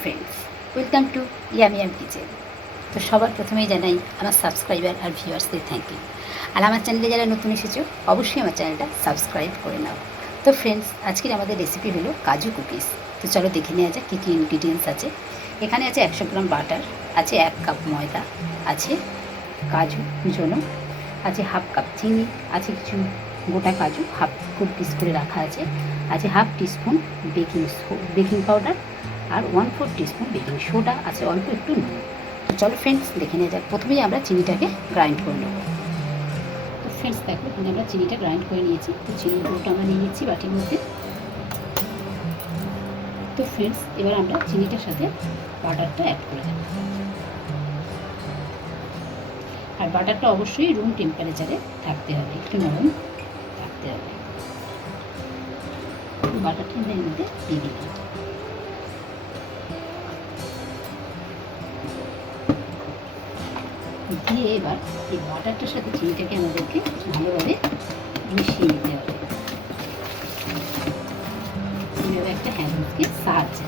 Friends, welcome to yummy yum kitchen. তো সবার প্রথমেই জানাই আমার সাবস্ক্রাইবার আর ভিউয়ার্সদের থ্যাংক ইউ। আর আমার চ্যানেলে যারা নতুন এসেছো অবশ্যই আমার চ্যানেলটা সাবস্ক্রাইব করে নাও। তো ফ্রেন্ডস, আজকের আমাদের রেসিপি হলো কাজু কুকিজ। তো চলো দেখে নেওয়া যাক কী কী ইনগ্রিডিয়েন্টস আছে। এখানে আছে 100 গ্রাম বাটার, আছে 1 কাপ ময়দা, আছে কাজু কুচনো, আছে হাফ কাপ চিনি, আছে কিছু গোটা কাজু হাফ পিস করে রাখা আছে, আছে হাফ টিস্পুন বেকিং পাউডার আর 1/4 টিস্পুন বেকিং সোডা, আছে অল্প একটু নুন। তো চলো ফ্রেন্ডস দেখে নেওয়া যাক। প্রথমেই আমরা চিনিটাকে গ্রাইন্ড করে নেব। তো ফ্রেন্ডস দেখো, এখানে আমরা চিনিটা গ্রাইন্ড করে নিয়েছি। তো চিনির গুঁড়োটা আমরা নিয়ে নিচ্ছি বাটির মধ্যে। তো ফ্রেন্ডস, এবার আমরা চিনিটার সাথে বাটারটা অ্যাড করে দেব। আর বাটারটা অবশ্যই রুম টেম্পারেচারে থাকতে হবে, একটু নরম থাকতে হবে। বাটারটা আমরা এর মধ্যে দিয়ে দিলাম। দিয়ে এবার এই বাটারটার সাথে চিনিটাকে আমাদেরকে ভালোভাবে মিশিয়ে নিতে হবে, এইভাবে একটা হ্যান্ডের সাহায্যে।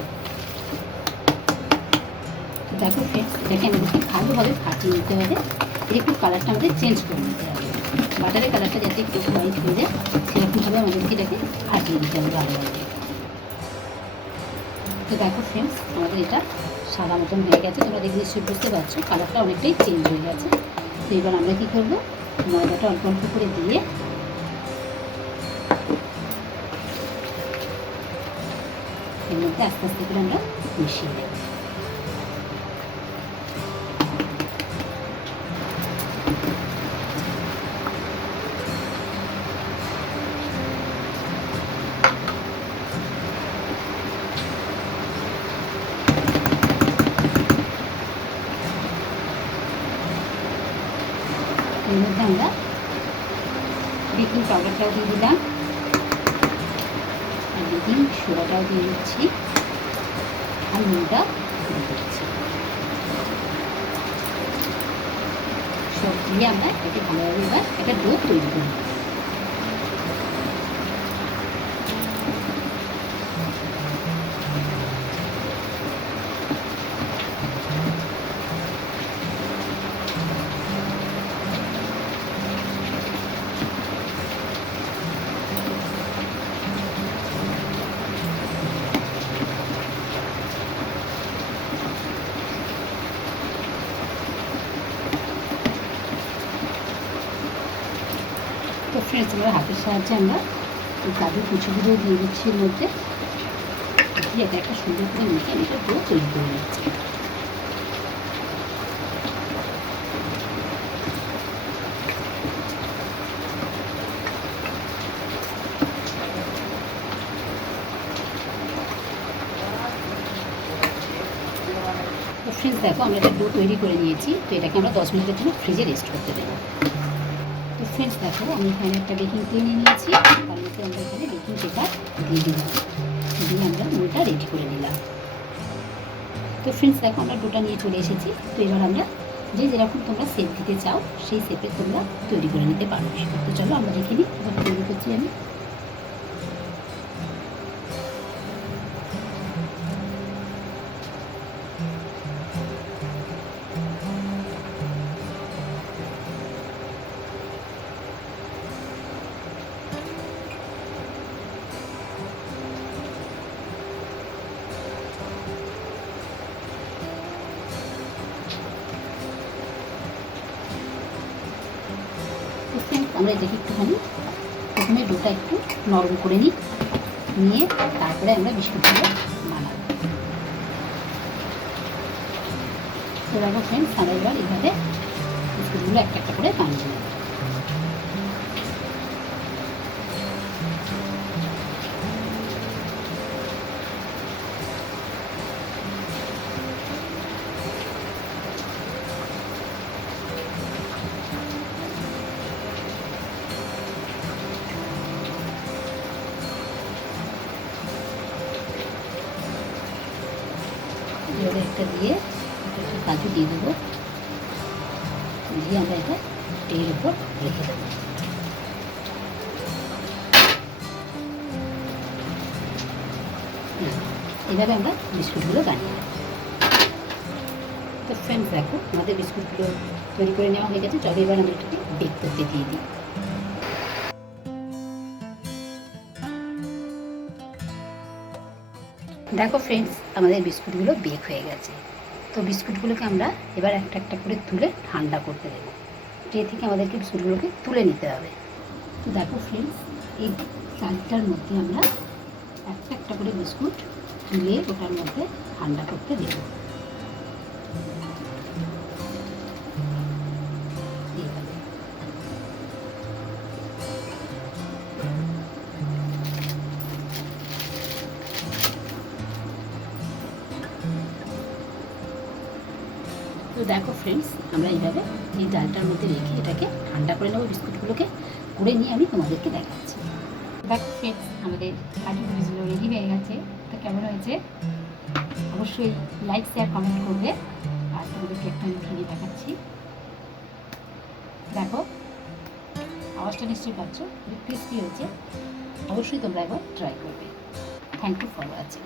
তো দেখো ফ্রেন্ডস, এটাকে আমাদেরকে ভালোভাবে ফাটিয়ে নিতে হবে। এর একটু কালারটা আমাদের চেঞ্জ করে নিতে হবে, বাটারের কালারটা যাতে একটু হোয়াইট হয়ে যায় সেরকমভাবে আমাদেরকে এটাকে ফাটিয়ে দিতে হবে ভালোভাবে। তো দেখো ফ্রেন্ডস, আমাদের এটা সাদা মতন হয়ে গেছে। তোমরা দেখে নিশ্চয়ই বুঝতে পারছো কালারটা অনেকটাই চেঞ্জ হয়ে গেছে। তো এবার আমরা কী করবো, ময়দাটা অল্প অল্প করে দিয়ে এর মধ্যে আস্তে আস্তে করে আমরা মিশিয়ে দেব। এর মধ্যে আমরা বেকিং পাউডারটাও দিয়ে দিলাম আর বেকিং সোডাটাও দিয়ে দিচ্ছি আর নুনটা দিয়ে দিচ্ছি। সব দিয়ে আমরা এটাকে ভালোভাবে এবার একটা ডো তৈরি করে নেব। তো ফ্রেন্ডস, আমরা হাতের সাহায্যে আমরা এই কাজু কুচিগুলো দিয়ে দিচ্ছি এর মধ্যে, দিয়ে এটা একটা সুন্দর করে মেখে আমি একটা ডো তৈরি করে নিচ্ছি। তো ফ্রেন্ডস দেখো, আমরা একটা ডো তৈরি করে নিয়েছি। তো এটাকে আমরা 10 মিনিটের জন্য ফ্রিজে রেস্ট করতে দেবো। তো ফ্রেন্ডস দেখো, আমি এখানে একটা বেকিং ট্রে নিয়ে নিয়েছি, তার মধ্যে আমরা এখানে বেকিং পেপার দিয়ে দিলাম, দিয়ে আমরা ডোটা রেডি করে নিলাম। তো ফ্রেন্ডস দেখো, আমরা ডোটা নিয়ে চলে এসেছি। তো এবার আমরা যেরকম তোমরা শেপ দিতে চাও সেই শেপে তোমরা তৈরি করে নিতে পারো। তো চলো আমরা দেখে নিই এবার তৈরি করছি আমি। আমরা এটাকে একটুখানি প্রথমে ডোটা একটু নরম করে নিই, নিয়ে তারপরে আমরা বিস্কুটগুলো বানাবো। তো দেখো ফ্রেন্ডস, আমরা এবার এইভাবে বিস্কুটগুলো একটা একটা করে বানিয়ে নেব। এবারে একটা দিয়ে একটা কাজু দিয়ে দেবো, দিয়ে আমরা এটা এর উপর রেখে দেবো। এভাবে আমরা বিস্কুটগুলো বানিয়ে নেব। তো ফ্রেন্ডস দেখো আমাদের বিস্কুটগুলো তৈরি করে নেওয়া হয়ে গেছে। চলো এবার আমরা এটাকে বেক করতে দিয়ে দিই। দেখো ফ্রেন্ডস আমাদের বিস্কুটগুলো বেক হয়ে গেছে। তো বিস্কুটগুলোকে আমরা এবার একটা একটা করে তুলে ঠান্ডা করতে দেবো। ট্রে থেকে আমাদেরকে বিস্কুটগুলোকে তুলে নিতে হবে। তো দেখো ফ্রেন্ডস এই চালটার মধ্যে আমরা একটা একটা করে বিস্কুট তুলে ওটার মধ্যে ঠান্ডা করতে দেবো। এইভাবে তো দেখো ফ্রেন্ডস আমরা এইভাবে এই ডালটার মধ্যে রেখে এটাকে ঠান্ডা করে নেবো। বিস্কুটগুলোকে করে নিয়ে আমি তোমাদেরকে দেখাচ্ছি। দেখো ফ্রেন্ডস আমাদের কাঠি কুকিজগুলো রেডি হয়ে গেছে। তো কেমন হয়েছে অবশ্যই লাইক শেয়ার কমেন্ট করবে। আর তোমাদেরকে একটা আমি ভেঙে দেখাচ্ছি। দেখো আওয়াজটা নিশ্চয়ই পাচ্ছ, খুব ক্রিস্পি হয়েছে। অবশ্যই তোমরা একবার ট্রাই করবে। Thank you for watching.